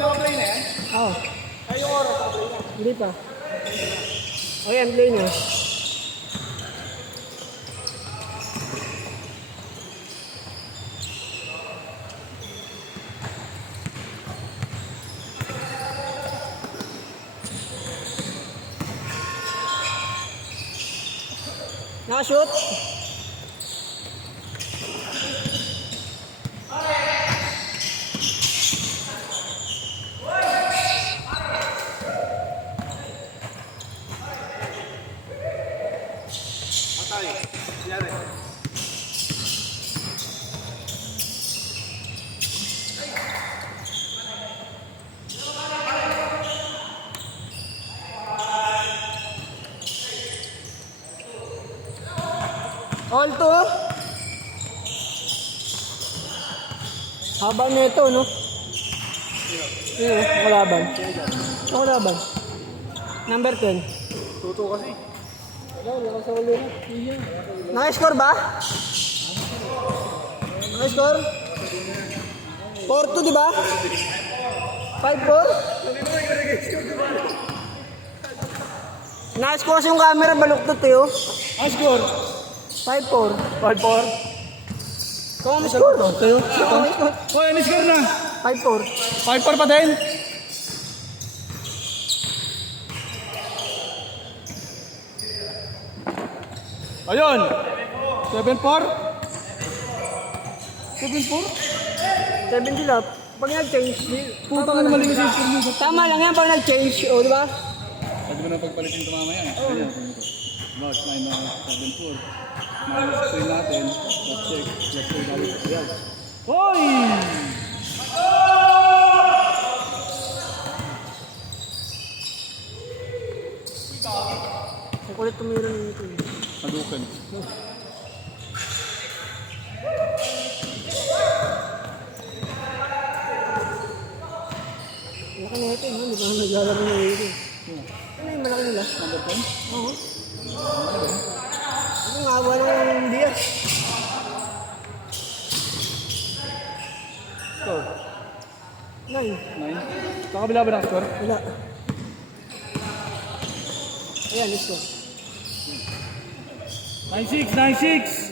naka-play na yan? Oo. Ay, yung oras naka-play na. Hindi pa. Ayan, play na. Nakashoot. Patay. Yan eh. All to. Habang nito, no? Yun, kalaban. Kalaban. Number 10. Tuto kasi. Naka-score ba? Naka-score? 4-2, di ba? 5-4? Naka-score yung camera, baluktot eh, oh. Ang score? 5-4. 5-4. Kung ano score? Tayo. Hoy, ano score na? 5-4. 5-4 pa din? Ayun. 7-4? 7-4? 7 sila. Pag nag-change, Puta ka na mali kasi yung score mo. tama lang yan pag nag-change, oh, di ba? Pwede mo na pagpalitin ito mamaya. Ayan. About 9 na 7-4. Minus 3 natin. Let's check. Let's check natin. Ayan. Hoy! Ang kulit tumira nito. Hadukan. Laki na ito, no? Di ba naglalaro na ito? Ano yung malaki nila? Number 10? Oo. Ano nga, walang beer. Score? 9. 9? Sa kabila ba ng score? Wala. Ayan, ito. 9-6! 9-6!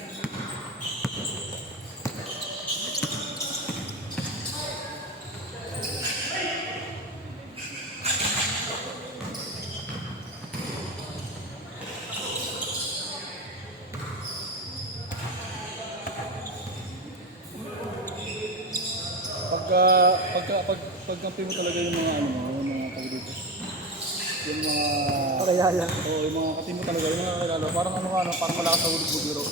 Pagkampi mo talaga yung mga ano, yung mga tawag dito. Yung mga Pakilala. yung mga katim mo talaga, yung mga kakilala. Parang parang malakas sa hulog mo biro.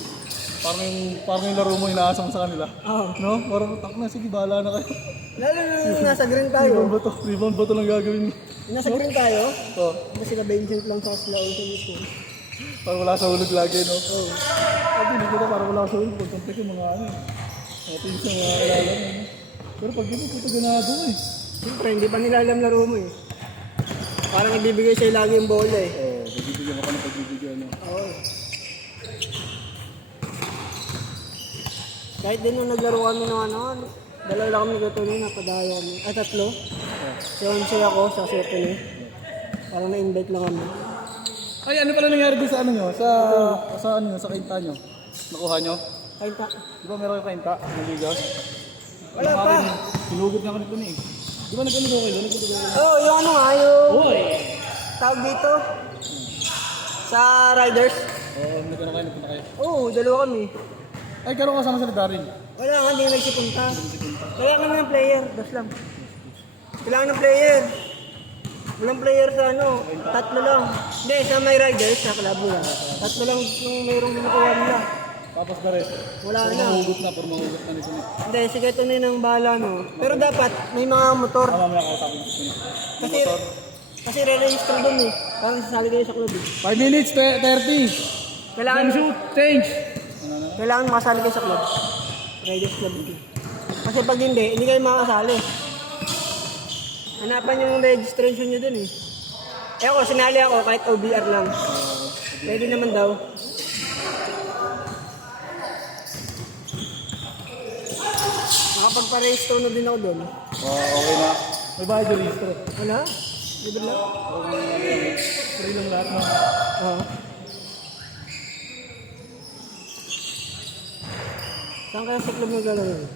Parang yung laro mo inaasa mo sa kanila. Oo. No? Parang tak na, sige bahala na kayo. Lalo na yung nasa green tayo. Rebound ba ito lang gagawin mo? Nasa green tayo. Oo. Kasi sila Vincent lang sa sila sa school. Parang wala sa hulog lagi, no? Oo. Sabi, hindi ko na parang wala sa hulog. Pagkampi ko mga ano. Mga teams na mga kakilala mo. Pero pag dito, puto ganado eh. Siyempre, hindi pa nila alam laro mo eh. Parang ibibigay sa'yo lagi yung bola eh. Oo, pagbibigyan ako ng pagbibigyan. No? Oo. Kahit din nung naglaro kami ng ano, dalawa lang kami nagatuloy, napadayo kami. Ay, 3. Si Onse ako, sa Soto ni. Parang na-invite lang kami. Ay, ano pala nangyari doon sa ano nyo? Sa ano nyo? Sa kainta nyo? Nakuha nyo? Kahit pa. Di ba meron yung kainta? Naligas? Wala pa. Sinugot na ako nito ni. Di ba nagkano daw kayo? Oo, yung ano nga, yung Hoy! tawag dito. Sa Riders. Oo, nagkano kayo? Nagpunta kayo? Oo, dalawa kami. Ay, karoon kasama sa Darin. Wala nga, hindi nga nagsipunta. Kailangan ng player, das lang. Kailangan ng player. Walang player sa ano, 3 lang. Hindi, sa may Riders, sa club lang. 3 lang yung mayroong nakuha nila. Tapos na rin. Wala Puro na. mahugot na, puro mahugot na nito ni. Hindi, sige ito na yung bahala no. Pero dapat, may mga motor. Mamaya kausapin ko nito. Kasi re-register doon eh. Parang sasali kayo sa club eh. 5 minutes, 30. Kailangan, Shoot, change. kailangan makasali kayo sa club. Riders Club ito. Kasi pag hindi kayo makakasali. Hanapan yung registration nyo dun eh. Eh ako, sinali ako kahit OBR lang. Pwede naman daw. Nakapagpa-register na din ako dun. Okay na. May bayad yung registro. Wala. Libre lang. Free lang lahat mo. Oo. Saan kaya sa club naglalaro yun?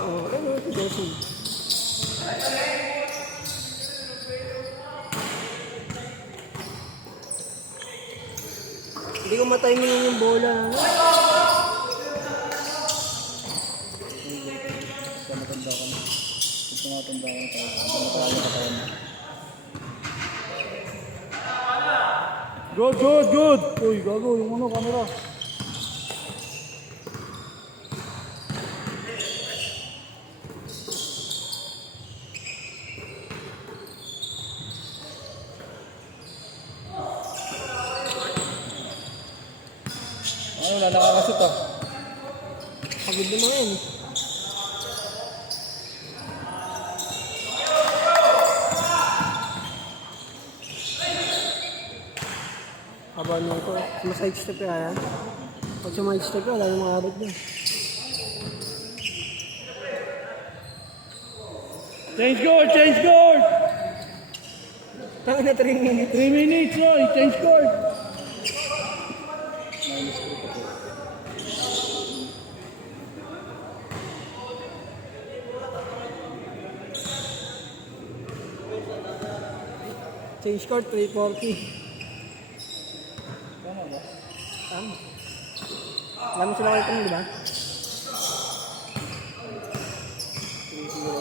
Oo, ano ito Josie? Hindi ko matay mo lang yung bola. Ano? Basta matanda ka na. Basta matanda ka na tayo. Basta matanda ka na. Good, good, good! Uy, gago, yung ano, camera. Ano, wala nakakasot ah. Pagod naman yan. Haba niya ito. Sumaside step kaya yan. Pag sumaside step ka, wala nang makabot niya. Change guard, change guard! Tama na 3 minutes. 3 minutes, Roy, change guard! Change court, 340. Tama ba? Tama. Alam mo sila kayo ito, di ba? Siguro.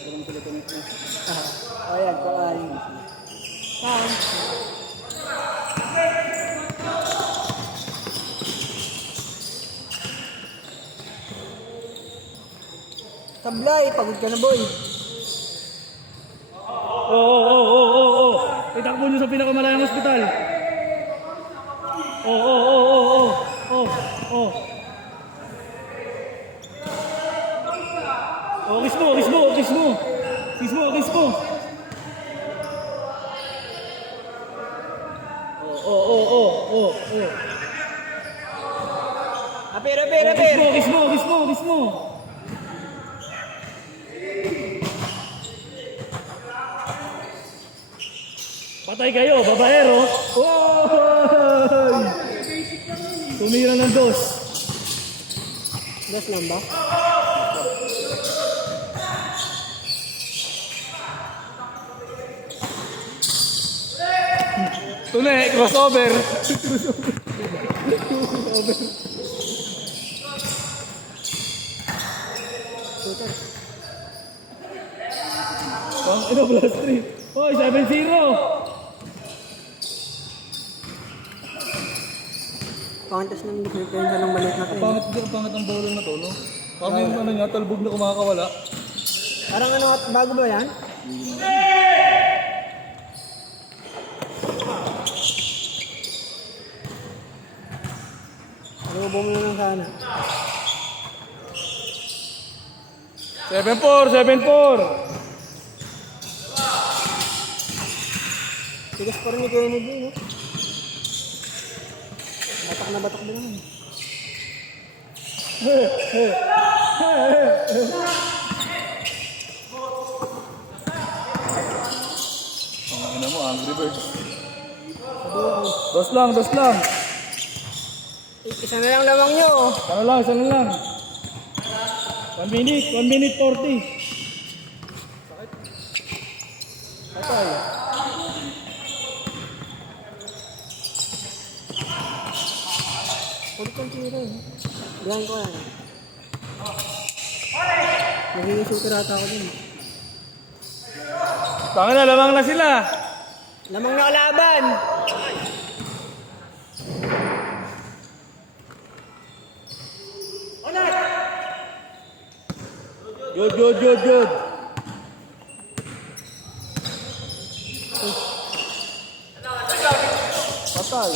Parang sila connect na. Ayan, pakain. Pam. Tablay, pagod ka na boy. Oo. Itakbo nyo sa pinakamalayang ospital. Oo. Kiss mo. Oo. Apir. Kiss mo. Patay kayo, babaero. Oy! Tumira ng dos. Gas lang ba? Tunay, crossover. Ino plus 3. Oy, 7-0. Pangantas ng diferensya ng maliit na tren. Pangit ang bowler na to, no? Parang yung ano niya, talbog na kumakawala. Parang ano, bago ba yan? Ano mo na lang sana? 7-4. Tigas pa rin ni Kennedy, no? Batak din naman. Ang ina mo, Angry Birds. Dos lang. Isa na lang lamang nyo. Isa na lang. 1 minute 40. Patay. Ulit ang tira eh. Bihan ko yan. Nagiging shooter ata ako dun. Tangin na, lamang na sila. Lamang na kalaban! Good. Patay.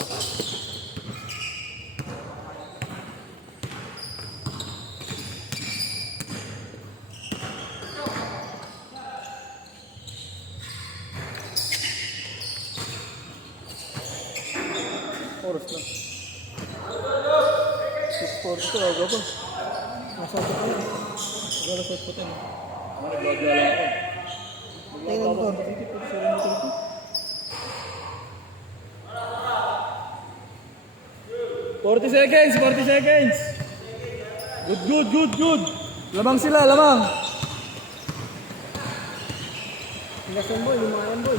Oras na. 6:40 to, aga pa. Nasa ito pa yun. Wala sa puti mo. Ano, nag-vlog lang ako. Tingnan ko. Sige, pwede sa rin ito. 40 seconds, 40 seconds. Good, good, good, good. Lamang sila, lamang. Lasan boy, lumayan boy.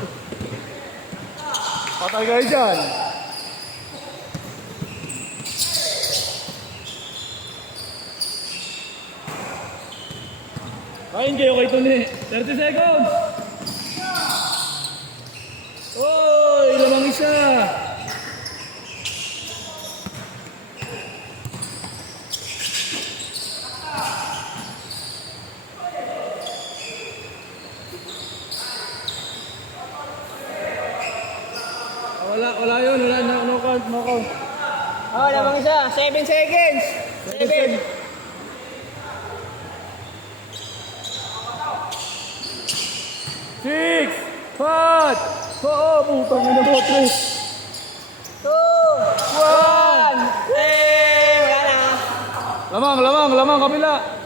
Patay kayo dyan. Kain kayo kay Tony. 30 seconds. Oy, lamang isa. Wala yun, wala, no count, no count. Oh, lamang isa. 7 seconds. 7. Six, five, putang ina mo, 3, 2, 1. Eh, wala na. lamang, kabila.